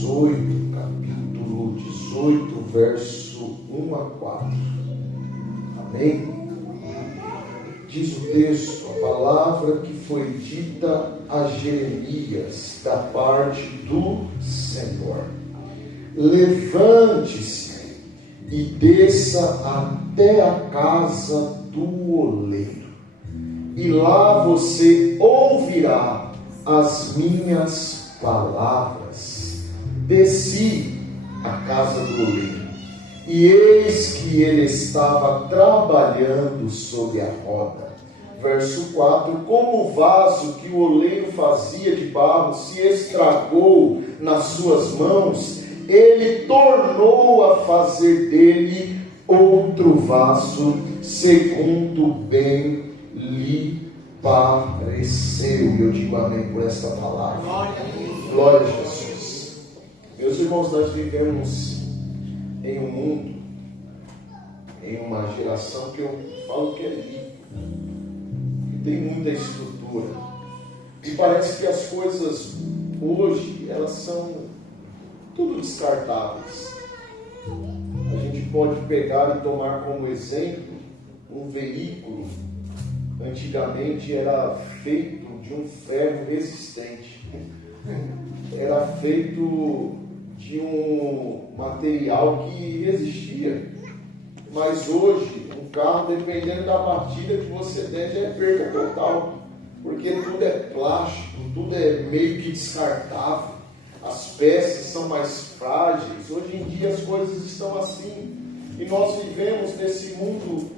18, capítulo 18, verso 1 a 4. Amém? Diz o texto, a palavra que foi dita a Jeremias da parte do Senhor. Levante-se e desça até a casa do oleiro, e lá você ouvirá as minhas palavras. Desci à casa do oleiro, e eis que ele estava trabalhando sobre a roda. Verso 4: como o vaso que o oleiro fazia de barro se estragou nas suas mãos, ele tornou a fazer dele outro vaso, segundo bem lhe pareceu. E eu digo amém por esta palavra. Glória a Jesus. Meus irmãos, nós vivemos em um mundo, em uma geração que eu falo que é rica, que tem muita estrutura, e parece que as coisas hoje, elas são tudo descartáveis. A gente pode pegar e tomar como exemplo um veículo. Antigamente era feito de um ferro resistente, era feito de um material que resistia. Mas hoje, um carro, dependendo da batida que você der, já é perda total, porque tudo é plástico, tudo é meio que descartável, as peças são mais frágeis. Hoje em dia as coisas estão assim, e nós vivemos nesse mundo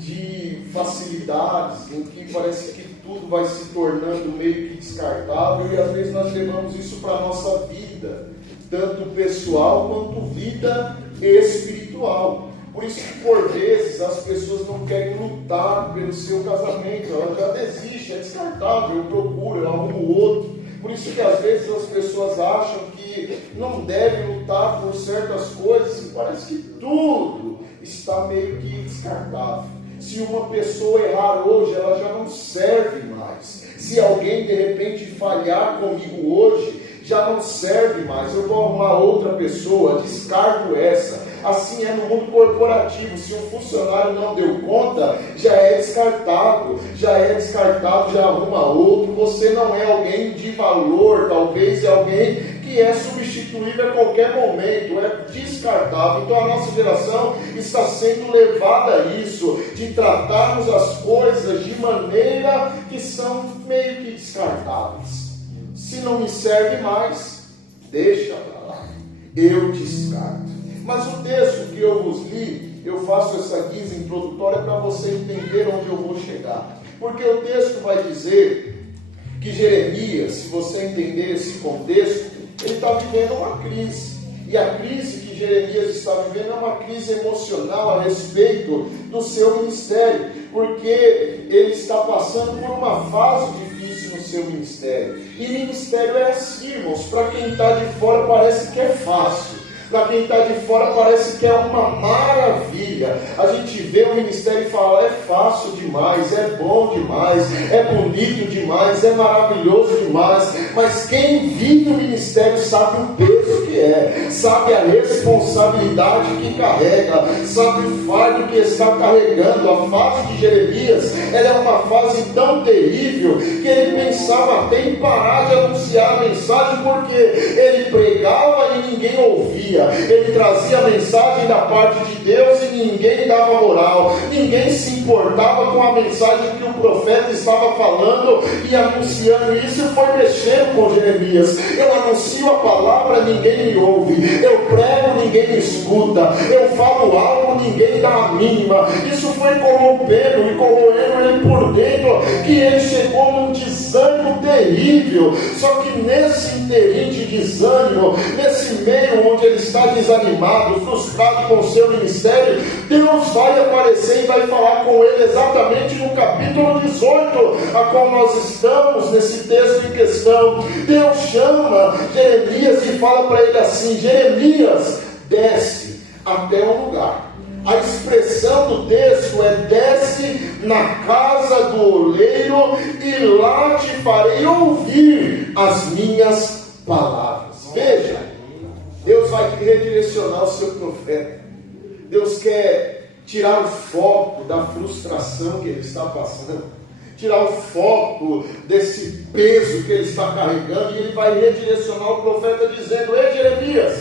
de facilidades, em que parece que tudo vai se tornando meio que descartável, e às vezes nós levamos isso para a nossa vida, tanto pessoal quanto vida espiritual. Por isso que por vezes as pessoas não querem lutar pelo seu casamento, ela já desiste, é descartável, eu procuro, eu arrumo outro. Por isso que às vezes as pessoas acham que não devem lutar por certas coisas, e parece que tudo está meio que descartável. Se uma pessoa errar hoje, ela já não serve mais. Se alguém de repente falhar comigo hoje, já não serve mais. Eu vou arrumar outra pessoa, descarto essa. Assim é no mundo corporativo. Se um funcionário não deu conta, já é descartado, já arruma outro. Você não é alguém de valor, talvez é alguém que é substituível a qualquer momento, é descartável. Então a nossa geração está sendo levada a isso, de tratarmos as coisas de maneira que são meio que descartáveis. Se não me serve mais, deixa para lá, eu descarto. Mas o texto que eu vos li, eu faço essa guisa introdutória para você entender onde eu vou chegar. Porque o texto vai dizer que Jeremias, se você entender esse contexto, ele está vivendo uma crise. E a crise que Jeremias está vivendo é uma crise emocional a respeito do seu ministério. Porque ele está passando por uma fase difícil no seu ministério. E ministério é assim, irmãos. Para quem está de fora parece que é fácil. Para quem está de fora parece que é uma maravilha. A gente vê o ministério e fala, é fácil demais, é bom demais, é bonito demais, é maravilhoso demais. Mas quem vive o ministério sabe o peso que é, sabe a responsabilidade que carrega, sabe o fardo que está carregando. A fase de Jeremias, ela é uma fase tão terrível que ele pensava até em parar de anunciar a mensagem, porque ele pregava e ninguém ouvia. Ele trazia a mensagem da parte de Deus e ninguém dava moral, ninguém se importava com a mensagem que o profeta estava falando e anunciando. Isso foi mexendo com Jeremias. Eu anuncio a palavra, ninguém me ouve, eu prego, ninguém me escuta, eu falo algo, ninguém dá a mínima. Isso foi corrompendo e corroendo ele por dentro, que ele chegou num desânimo terrível. Só que nesse interim de desânimo, nesse meio onde ele está desanimado, frustrado com o seu ministério, Deus vai aparecer e vai falar com ele exatamente no capítulo 18, a qual nós estamos nesse texto em questão. Deus chama Jeremias e fala para ele assim: Jeremias, desce até um lugar. A expressão do texto é: desce na casa do oleiro e lá te farei ouvir as minhas palavras. Veja, redirecionar o seu profeta. Deus quer tirar o foco da frustração que ele está passando, tirar o foco desse peso que ele está carregando, e ele vai redirecionar o profeta dizendo: ei, Jeremias,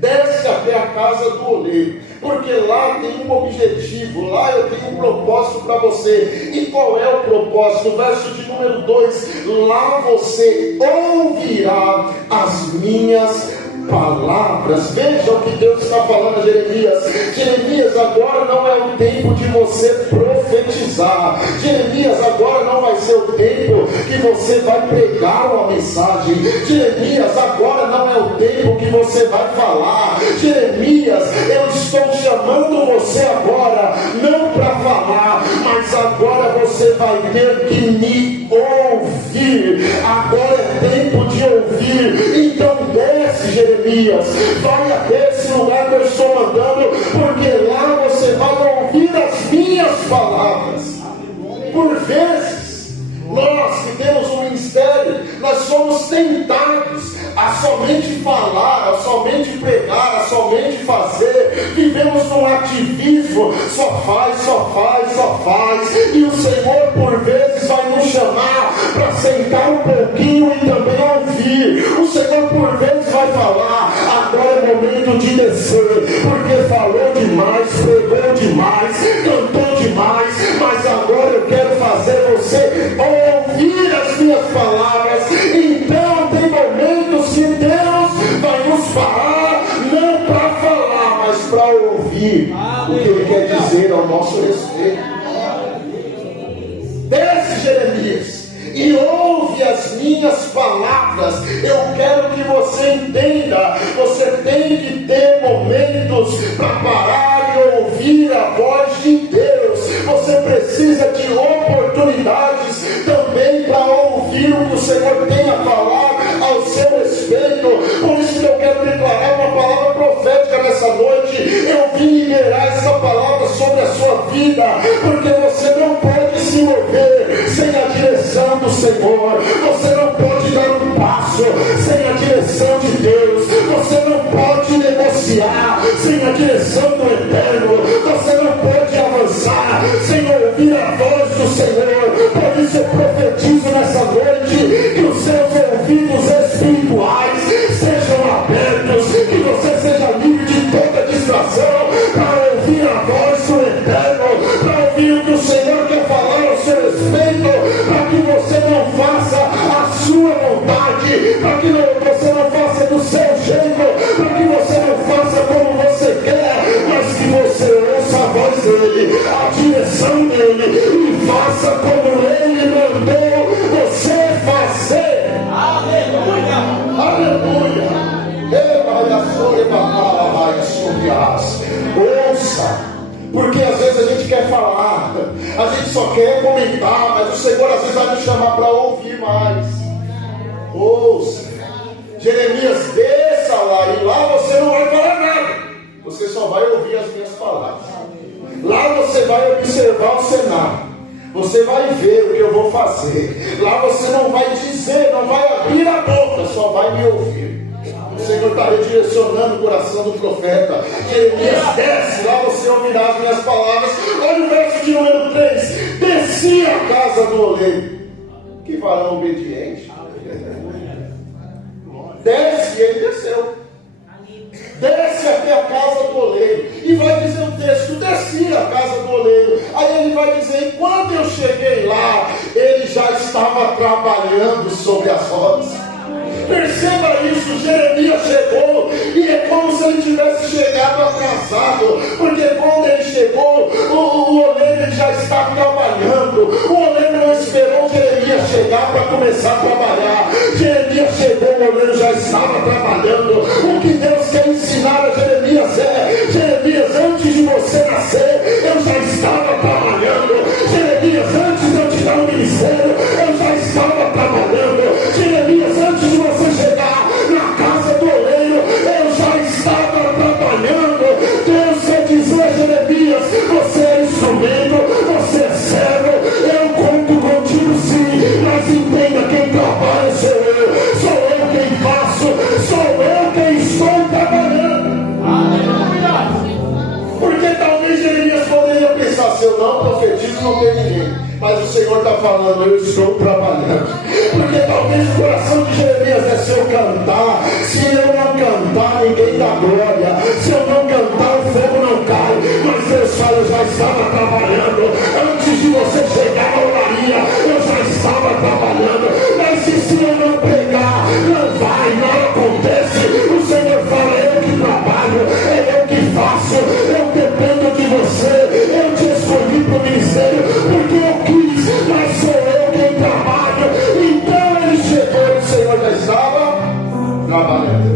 desce até a casa do oleiro, porque lá tem um objetivo, lá eu tenho um propósito para você. E qual é o propósito? Verso de número 2: lá você ouvirá as minhas palavras. Veja o que Deus está falando a Jeremias. Jeremias, agora não é o tempo de você profetizar. Jeremias, agora não vai ser o tempo que você vai pregar uma mensagem. Jeremias, agora não é o tempo que você vai falar. Jeremias, eu estou chamando você agora, não para falar, mas agora você vai ter que me ouvir. Agora é tempo de ouvir. Então desce, Jeremias, vai até esse lugar que eu estou mandando, porque lá você vai ouvir as minhas palavras. Por vezes, nós que temos um ministério, nós somos tentados a somente falar, a somente pregar, a somente fazer. Vivemos num ativismo, só faz, e o Senhor por vezes vai nos chamar para sentar um pouquinho e também ouvir. O Senhor por vezes vai falar: agora é momento de descer, porque falou demais, pregou demais, cantou demais, mas agora eu quero fazer você ouvir as minhas palavras. Então tem momentos que Deus vai nos parar, não para falar, mas para ouvir o que Ele quer dizer ao nosso respeito. Desce, Jeremias, e ouve as minhas palavras. Eu quero que você entenda, você tem que ter momentos para parar e ouvir a voz de Deus. Você precisa de oportunidades também para ouvir o que o Senhor tem a falar ao seu respeito. Por isso que eu quero declarar uma palavra profética nessa noite. Eu vim liberar essa palavra sobre a sua vida, porque você não pode se mover sem a direção do Senhor. Você não pode dar um passo sem a direção de Deus. Você não pode negociar sem a direção do Eterno. Você não pode avançar sem ouvir a voz do Senhor. Por isso eu profetizo nessa noite que os seus ouvidos espirituais sejam abertos, que você seja livre de toda distração para ouvir a voz do Eterno, para ouvir o que o Senhor quer falar ao seu respeito, para que você não faça a sua vontade, para que você não faça do seu jeito, para que você não faça como você quer, mas que você ouça a voz dele, a direção dele, e faça como ele mandou você fazer. Aleluia! Aleluia! Ouça, porque às vezes a gente quer falar, a gente só quer comentar, mas o Senhor às vezes vai nos chamar para ouvir mais. Ouça, Jeremias, desça lá, e lá você não vai falar nada, você só vai ouvir as minhas palavras. Lá você vai observar o cenário, você vai ver o que eu vou fazer. Lá você não vai dizer, não vai abrir a boca, só vai me ouvir. O Senhor está redirecionando o coração do profeta. Jeremias, desce, lá você ouvirá as minhas palavras. Olha o verso de número 3: desci a casa do oleiro. Que varão obediente. Desce, e ele desceu. Desce até a casa do oleiro. E vai dizer o texto: desci a casa do oleiro. Aí ele vai dizer: e quando eu cheguei lá, ele já estava trabalhando sobre as rodas. Perceba isso, Jeremias chegou, e é como se ele tivesse chegado atrasado, porque quando ele chegou, o oleiro já está trabalhando. O oleiro não esperou Jeremias chegar para começar a trabalhar. Jeremias chegou, o oleiro já estava trabalhando. O que Deus quer ensinar a Jeremias é: Jeremias, antes de você nascer, eu já estava trabalhando. Jeremias, antes de eu te dar um ministério, eu já estava trabalhando. Jeremias, antes de você chegar na casa do oleiro, eu já estava trabalhando. Deus quer dizer, Jeremias, você é instrumento, você é servo, eu conto contigo sim, mas entenda, quem trabalha sou eu quem faço, sou eu não tem ninguém. Mas o Senhor está falando, eu estou trabalhando. Porque talvez o coração de Jeremias é: se eu cantar, se eu não cantar, ninguém dá glória. Se eu não cantar, o fogo não cai. Mas Deus fala, eu já estava trabalhando. Antes de você chegar na oraria, eu já estava trabalhando. Mas se eu não pregar, não vai, não acontece. O Senhor fala, eu que trabalho, é eu que faço, eu dependo de você. Eu te escolhi para o ministério porque eu quis, mas sou eu quem trabalho. Então ele chegou e o Senhor já estava trabalhando.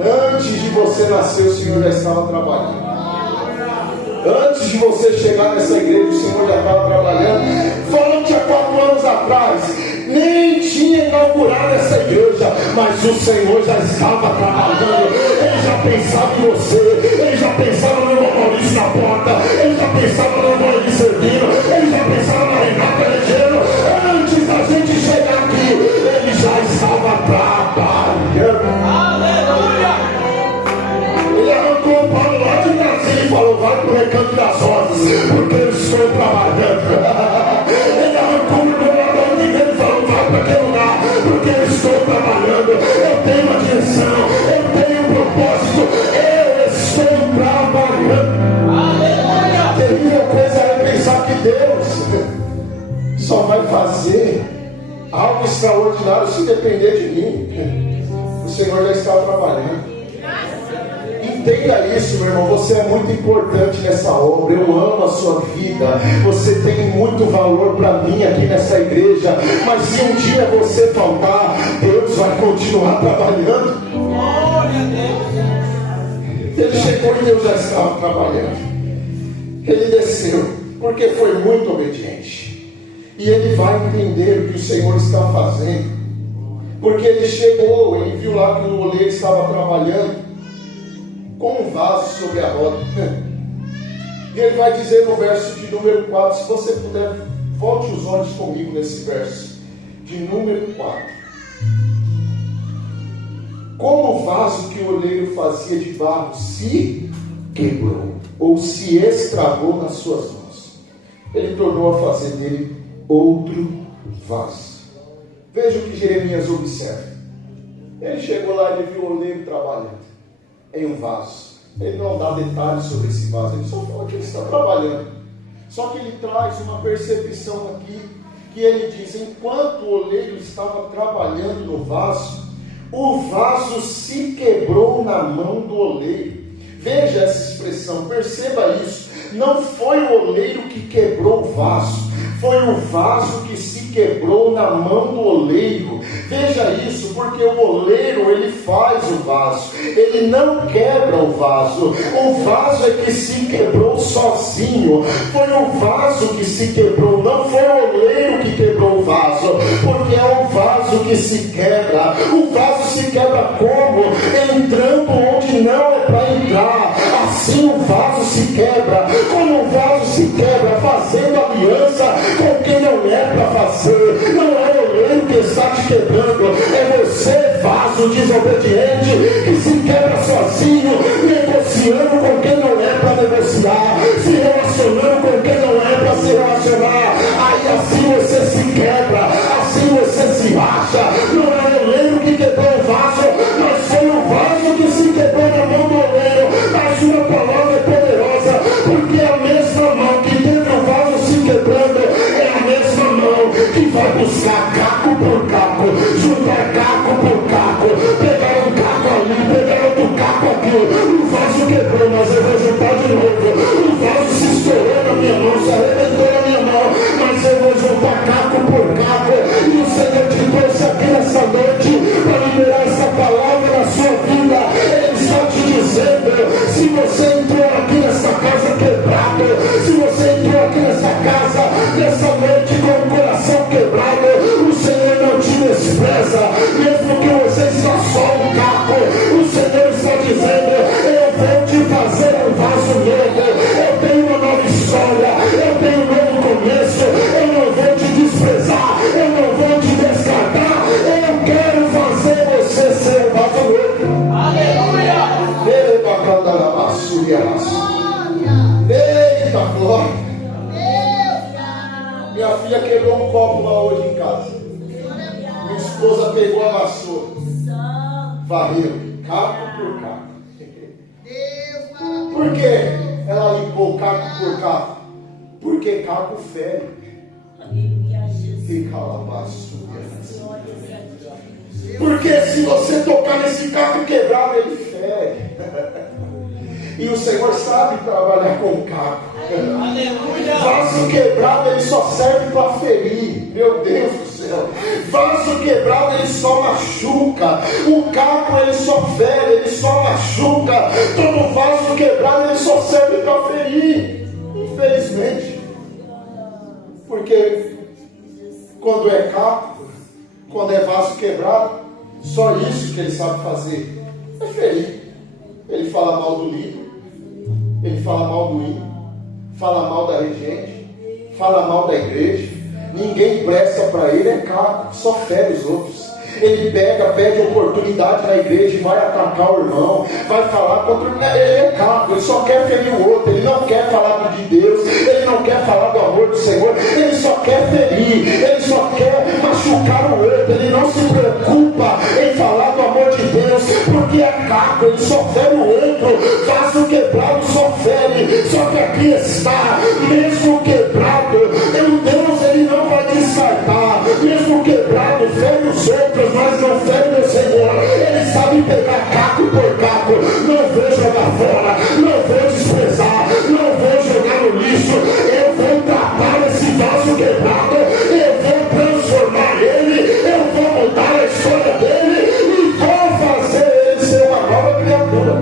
Antes de você nascer, o Senhor já estava trabalhando. Antes de você chegar nessa igreja, o Senhor já estava trabalhando. Falando que há 4 anos atrás nem tinha inaugurado essa igreja, mas o Senhor já estava trabalhando. Ele já pensava em você, ele já pensava no irmão Maurício na porta, ele já pensava no irmão Eli servindo, ele já pensava na Renata elegendo. Antes da gente chegar aqui, ele já estava trabalhando. Aleluia! Ele arrancou o Paulo lá de Brasília e falou: vai para o Recanto das Rosas, porque eu estou trabalhando. Ele arrancou o irmão lá da igreja e falou: vai para aquele lugar, porque eu estou trabalhando. Eu tenho uma direção, eu tenho um propósito, eu estou trabalhando. Aleluia! A terrível coisa é pensar que Deus só vai fazer algo extraordinário se depender de mim. O Senhor já está trabalhando. Entenda isso, meu irmão. Você é muito importante nessa obra. Eu amo a sua vida. Você tem muito valor para mim aqui nessa igreja. Mas se um dia você faltar, Deus vai continuar trabalhando. Ele chegou e Deus já estava trabalhando. Ele desceu porque foi muito obediente. E ele vai entender o que o Senhor está fazendo. Porque ele chegou, ele viu lá que o oleiro estava trabalhando com um vaso sobre a roda. E ele vai dizer no verso de número 4, se você puder, volte os olhos comigo nesse verso de número 4. Como o vaso que o oleiro fazia de barro se quebrou, ou se estragou nas suas mãos, ele tornou a fazer dele outro vaso. Veja o que Jeremias observa. Ele chegou lá e viu o oleiro trabalhando em um vaso. Ele não dá detalhes sobre esse vaso, ele só fala que ele está trabalhando. Só que ele traz uma percepção aqui, que ele diz: enquanto o oleiro estava trabalhando no vaso, o vaso se quebrou na mão do oleiro. Veja essa expressão, perceba isso. Não foi o oleiro que quebrou o vaso, foi o vaso que se quebrou na mão do oleiro. Veja isso, porque o oleiro, ele faz o vaso, ele não quebra o vaso é que se quebrou sozinho. Foi o vaso que se quebrou, não foi o oleiro que quebrou o vaso, porque é o vaso que se quebra. O vaso se quebra como? Entrando onde não é para entrar. Assim o vaso se quebra. Como o vaso se quebra? Fazendo aliança com quem não é para fazer. Não é o oleiro que está te quebrando, é você, vaso desobediente, que se quebra sozinho, negociando com quem não é para negociar, se relacionando com quem não é para se relacionar. Aí assim você se quebra, assim você se racha. Não é o oleiro que quebrou o vaso, mas foi o vaso que se quebrou na mão do oleiro. A sua palavra é poderosa, porque a mesma mão que teve o vaso se quebrando é a mesma mão que vai buscar caco por caco, juntar caco por caco, pegar um caco ali, pegar outro caco aqui. O vaso quebrou, mas eu vou juntar de novo. O vaso se estourou na minha mão, se arrebentou na minha mão, mas eu vou juntar caco por caco. E o Senhor te trouxe aqui nessa noite para liberar essa palavra na sua vida. Ele está te dizendo: se você entrou aqui nessa casa quebrado, se você entrou aqui nessa casa nessa noite com o coração quebrado, o Senhor não te despreza, mesmo que você está só um caco. O Senhor está dizendo: eu vou te fazer um vaso novo, eu tenho uma nova história, eu tenho um novo começo, eu não vou te desprezar, eu não vou te descartar, eu quero fazer você ser um vaso novo. Aleluia! pegou a vassoura, varreu, caco por caco. Por que ela limpou caco por caco? Porque caco fere. Fica lá, vassoura. Porque se você tocar nesse caco quebrado, ele fere. E o Senhor sabe trabalhar com caco. Vaso quebrado, ele só serve para ferir. Meu Deus do céu. Vaso quebrado, ele só machuca. O caco, ele só fere, ele só machuca. Todo vaso quebrado, ele só serve para ferir. Infelizmente. Porque quando é caco, quando é vaso quebrado, só isso que ele sabe fazer. É ferir. Ele fala mal do líder. Ele fala mal do hino, fala mal da regente, fala mal da igreja. Ninguém presta para ele, é caco, só fere os outros. Ele pede oportunidade na igreja e vai atacar o irmão, vai falar contra ele. É caco, ele só quer ferir o outro. Ele não quer falar de Deus, ele não quer falar do amor do Senhor, ele só quer ferir, ele só quer machucar o outro. Ele não se preocupa em falar do amor de Deus, porque é caco, ele só fere o outro. Vaso quebrado só fere. Só que aqui está, mesmo quebrado, Deus ele não vai descartar. Mesmo quebrado, fere os outros, mas não fere meu Senhor. Ele sabe pegar caco por caco. Não vou jogar fora, não vou desprezar, não vou jogar no lixo. Eu vou tratar esse vaso quebrado, eu vou transformar ele, eu vou mudar a história dele e vou fazer ele ser uma nova criatura.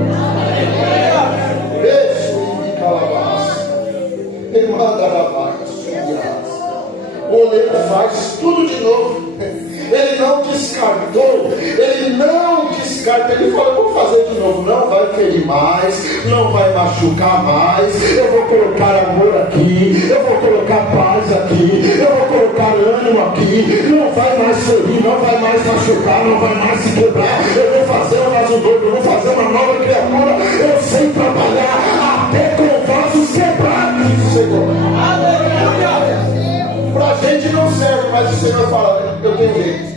Ele manda a vaca, o oleiro faz tudo de novo. Ele não descartou, ele não descarta. Ele fala, vou fazer de novo. Não vai ferir mais, não vai machucar mais. Eu vou colocar amor aqui, eu vou colocar paz aqui, eu vou colocar ânimo aqui. Não vai mais ferir, não vai mais machucar, não vai mais se quebrar. Eu vou fazer um vaso novo, eu vou fazer uma nova criatura. Eu sei trabalhar até com vasos quebrados, Senhor. Aleluia! Para a gente não serve, mas o Senhor fala, eu tenho jeito.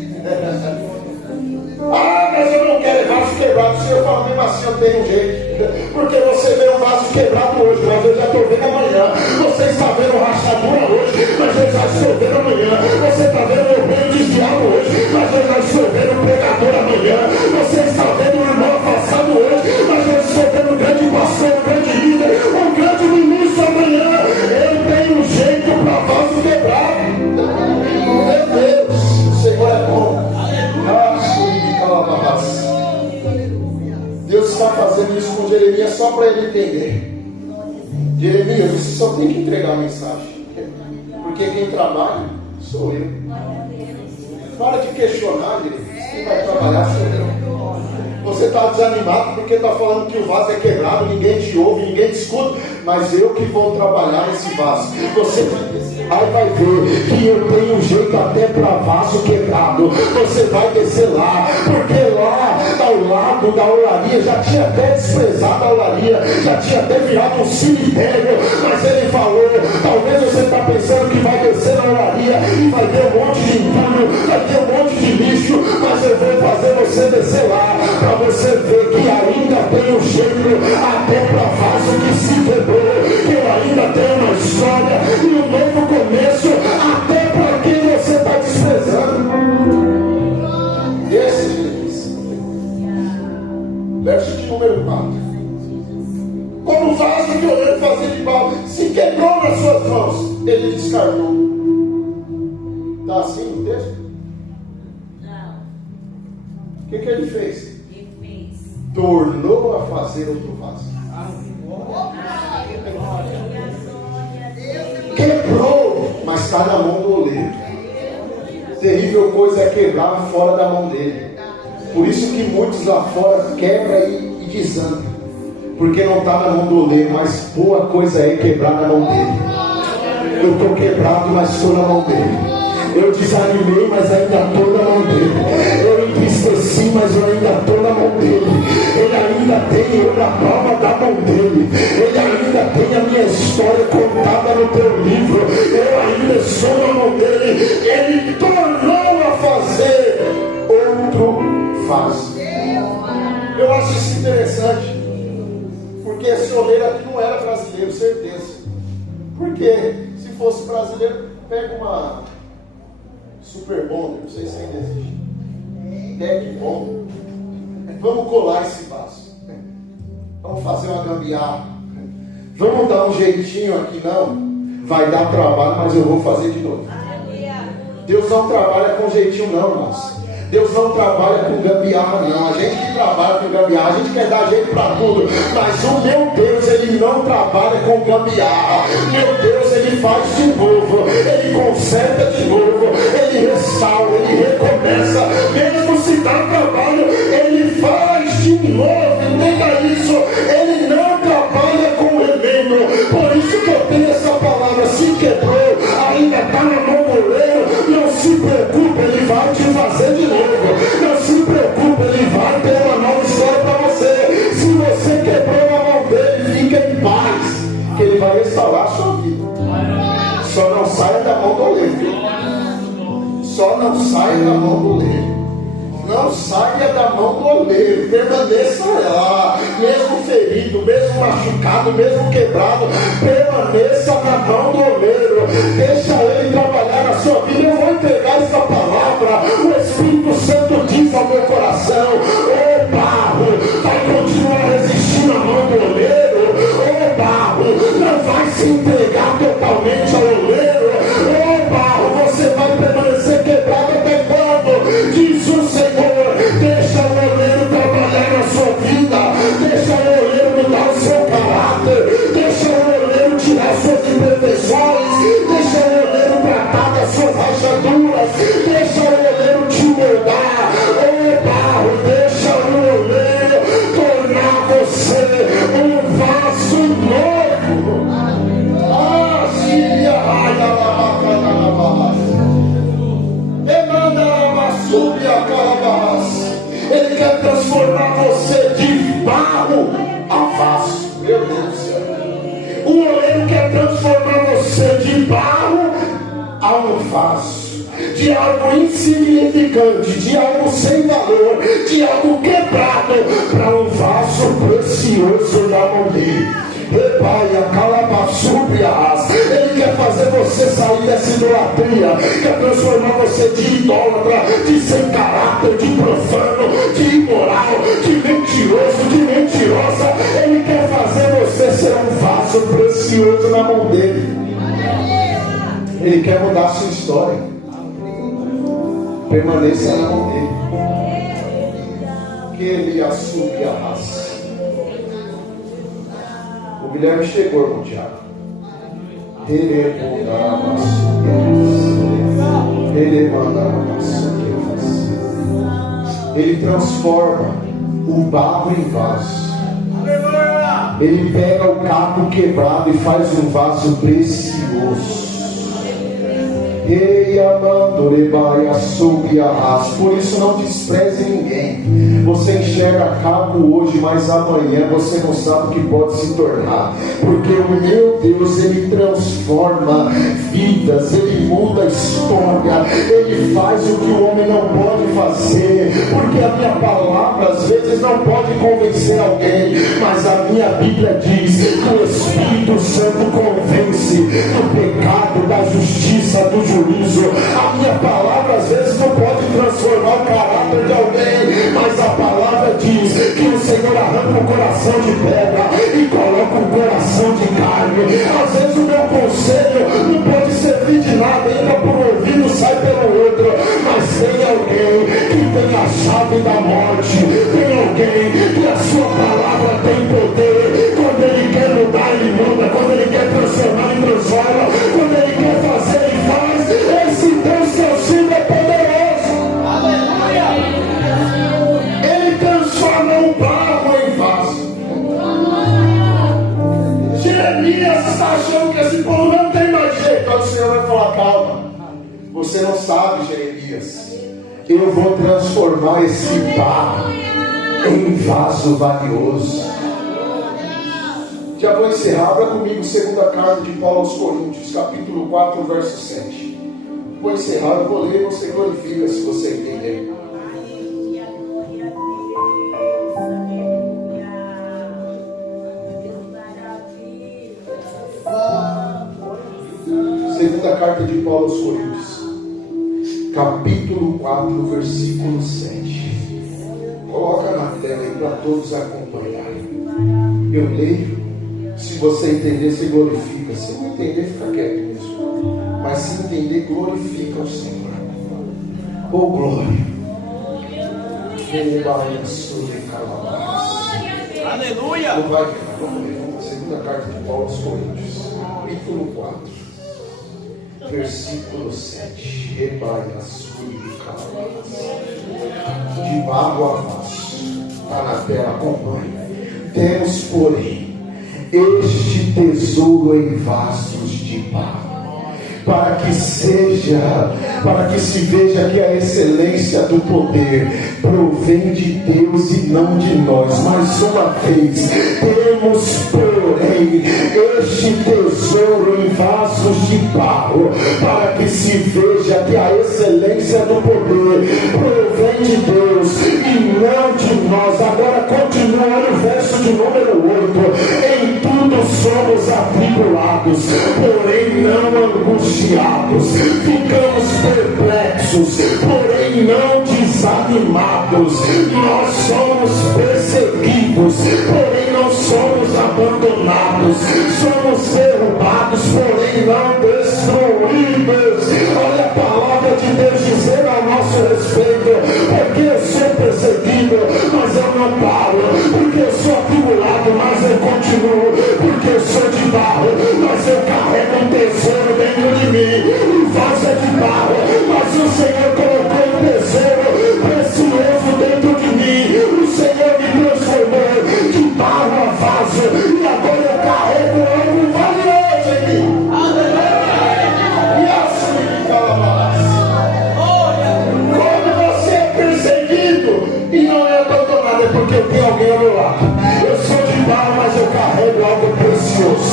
Mas eu não quero vaso quebrado. O Senhor fala, mesmo assim eu tenho jeito. Porque você vê um vaso quebrado hoje, mas eu já estou vendo amanhã. Você está vendo rachadura hoje, mas eu já estou vendo amanhã. Você está vendo o meio desviado hoje, mas eu já estou vendo o pregador amanhã. Você está vendo o irmão afastado hoje, mas eu estou vendo o grande pastor, o grande líder, o grande ministro amanhã. Eu tenho jeito para vaso quebrado. Meu Deus, o Senhor é bom. Deus está fazendo isso com Jeremias só para ele entender. Jeremias, você só tem que entregar a mensagem, porque quem trabalha sou eu. Para de questionar, Jeremias. Quem vai trabalhar sou eu. Você está desanimado porque está falando que o vaso é quebrado, ninguém te ouve, ninguém te escuta, mas eu que vou trabalhar nesse vaso. Você vai ver que eu tenho jeito até para vaso quebrado. Você vai descer lá, porque lá ao lado da olaria já tinha até desprezado a olaria, já tinha até virado um cemitério, mas ele falou, talvez você está pensando que vai descer na olaria e vai ter um monte de entulho, vai ter um monte de lixo, mas eu vou fazer você descer lá, para você ver que ainda tem um jeito até para vaso que se quebrou, que eu ainda tenho uma história e um novo começo até para quem você está desprezando. Esse Jesus, verso de número 4. Como o vaso que o oleiro fazia de barro se quebrou nas suas mãos, ele descartou. Está assim o texto? Não. O que ele fez? Tornou a fazer outro vaso. Quebrou, mas está na mão do oleiro. Terrível coisa é quebrar fora da mão dele. Por isso que muitos lá fora quebram e desandam, porque não está na mão do oleiro. Mas boa coisa é quebrar na mão dele. Eu estou quebrado, mas estou na mão dele. Eu desanimei, mas ainda estou na mão dele. Eu entristeci, mas eu ainda estou na mão dele. Ele ainda tem eu na palma da mão dele. Ele ainda tem a minha história contada no teu livro. Eu ainda estou na mão dele. Ele tornou a fazer vaso. Eu acho isso interessante, porque esse oleiro aqui não era brasileiro, certeza. Porque se fosse brasileiro, pega uma Super Bonder, não sei se ainda existe, Tec Bonder. Vamos colar esse vaso. Vamos fazer uma gambiarra. Vamos dar um jeitinho aqui, não. Vai dar trabalho, mas eu vou fazer de novo. Deus não trabalha com jeitinho, não, irmãos. Deus não trabalha com gambiarra, não. A gente que trabalha com gambiarra, a gente quer dar jeito para tudo. Mas o meu Deus, Ele não trabalha com gambiarra. Meu Deus, Ele faz de novo. Ele conserta de novo. Ele restaura, Ele recomeça. Mesmo se dá trabalho, Ele faz de novo. Entenda isso. Ele não trabalha com remendo. Por isso que eu tenho essa palavra. Se quebrou, ainda está na mão do oleiro. Não se preocupe, Ele vai te fazer de novo. Não se preocupe, Ele vai ter uma nova história para você. Se você quebrou a mão dele, fica em paz, que Ele vai restaurar a sua vida. Só não saia da mão do oleiro. Só não saia da mão do oleiro. Não saia da mão do oleiro. Permaneça lá, mesmo ferido, mesmo machucado, mesmo quebrado. Permaneça na mão do oleiro. Deixa Ele trabalhar na sua vida. Eu vou entregar essa palavra. O Espírito Santo diz ao meu coração: ô barro, vai continuar resistindo à mão do oleiro. Ô barro, não vai se entregar totalmente ao oleiro. Ô barro, você vai permanecer quebrado até quando? Diz o Senhor. Deixa o oleiro trabalhar na sua vida. Deixa o oleiro mudar o seu caráter. Deixa o oleiro tirar suas imperfeições. Deixa o oleiro tratar das suas rachaduras. Deixa o oleiro te moldar. Ô barro, deixa o oleiro tornar você um vaso novo. Ah, filha, Ele quer transformar você de barro a vaso. Meu Deus do céu. O oleiro quer transformar você de barro a um vaso. De algo insignificante, de algo sem valor, de algo quebrado, para um vaso precioso na mão dele. Ele quer fazer você sair dessa idolatria, quer transformar você de idólatra, de sem caráter, de profano, de imoral, de mentiroso, de mentirosa. Ele quer fazer você ser um vaso precioso na mão dele. Ele quer mudar a sua história. Permaneça na mão dele. Que ele assume a raça. O Guilherme chegou, irmão Tiago. Ele transforma o barro em vaso. Ele pega o caco quebrado e faz um vaso precioso. Por isso não despreze ninguém. Você enxerga caco hoje, mas amanhã você não sabe o que pode se tornar. Porque o meu Deus, Ele transforma vidas, Ele muda a história, Ele faz o que o homem não pode fazer. Porque a minha palavra às vezes não pode convencer alguém, mas a minha Bíblia diz que o Espírito Santo convence do pecado, da justiça, do juízo. A minha palavra às vezes não pode transformar o caráter de alguém, mas a palavra diz que o Senhor arranca o coração de pedra e coloca o coração de carne. Às vezes o meu conselho não pode servir de nada, entra por um ouvido, sai pelo outro, mas tem alguém que tem a chave da morte, tem alguém que a sua palavra tem poder. Quando Ele quer mudar, Ele muda. Quando Ele quer transformar, Ele transforma. Quando Ele quer fazer, Ele faz. Esse Deus que eu sirvo é poderoso. Aleluia! Ele transforma o barro em vaso. Jeremias está achando que esse povo não tem mais jeito. Aí o Senhor vai falar: calma, você não sabe, Jeremias. Eu vou transformar esse barro em vaso valioso. Já vou encerrar. Abra comigo segunda carta de Paulo aos Coríntios, capítulo 4, verso 7. Vou encerrar, eu vou ler e você glorifica se você entender. de Paulo aos Coríntios, capítulo 4, versículo 7. Coloca na tela aí para todos acompanharem. Eu leio. Se você entender, se glorifica. Se não entender, fica quieto mesmo. Mas se entender, glorifica o Senhor. Oh, glória. Aleluia. Não vai ficar, vamos ler. Segunda carta de Paulo aos Coríntios, capítulo 4, versículo 7. De barro a vaso. Está na tela, acompanhe. Temos, porém, este tesouro em vasos de barro, para que se veja que a excelência do poder provém de Deus e não de nós. Mais uma vez, temos, porém, este tesouro em vasos de barro, para que se veja que a excelência do poder provém de Deus e não de nós. Agora continua o verso de número 8. Em tudo somos atribulados, porém não angustiados, ficamos perplexos, porém não desanimados, nós somos perseguidos, porém não somos abandonados, somos derrubados, porém não destruídos. Olha a palavra de Deus dizendo a nosso respeito: porque eu sou perseguido, mas eu não paro, porque eu sou atribulado, mas eu continuo, porque eu sou de barro, mas eu carrego um tesouro dentro de mim. O vaso é de barro, mas o Senhor colocou um tesouro precioso dentro de mim. O Senhor me transformou de barro a vaso, e agora eu carrego algo valioso em mim. E assim fala. Quando você é perseguido e não é abandonado, é porque tem alguém ao meu lado. Eu sou de barro, mas eu carrego algo precioso.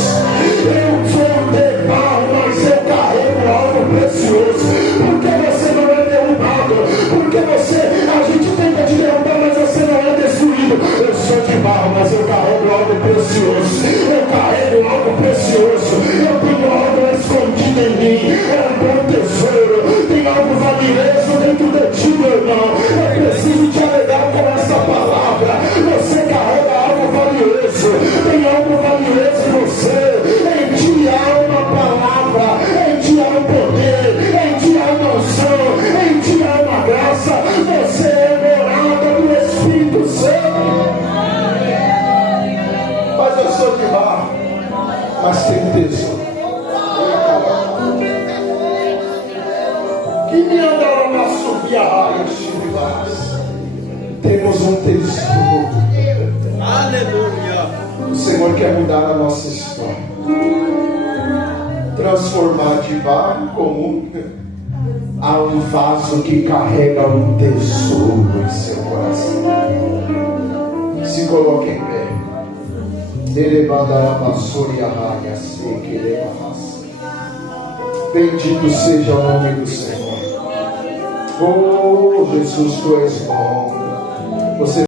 Eu sou de barro, mas eu carrego algo precioso. Porque você não é derrubado, porque a gente tenta te derrubar, mas você não é destruído. Eu sou de barro, mas eu carrego algo precioso. Eu carrego algo precioso. Eu tenho algo escondido em mim. É um bom tesouro. Tem algo valioso dentro de ti, meu irmão. Eu preciso te alegrar com essa palavra. Você carrega algo valioso. Tem algo valioso em você. Em ti há uma palavra. Em ti há um poder. Em ti há uma unção. Em ti há uma graça. Você é morada do Espírito Santo. Mas eu sou de barro, mas tenho tesouro. Que me andaram a subir a raias chuvas. Temos um tesouro. Aleluia. O Senhor quer mudar a nossa história, transformar de barro comum a um vaso que carrega um tesouro em seu coração. Se coloque em pé. Bendito seja o nome do Senhor. Oh, Jesus, tu és bom. Você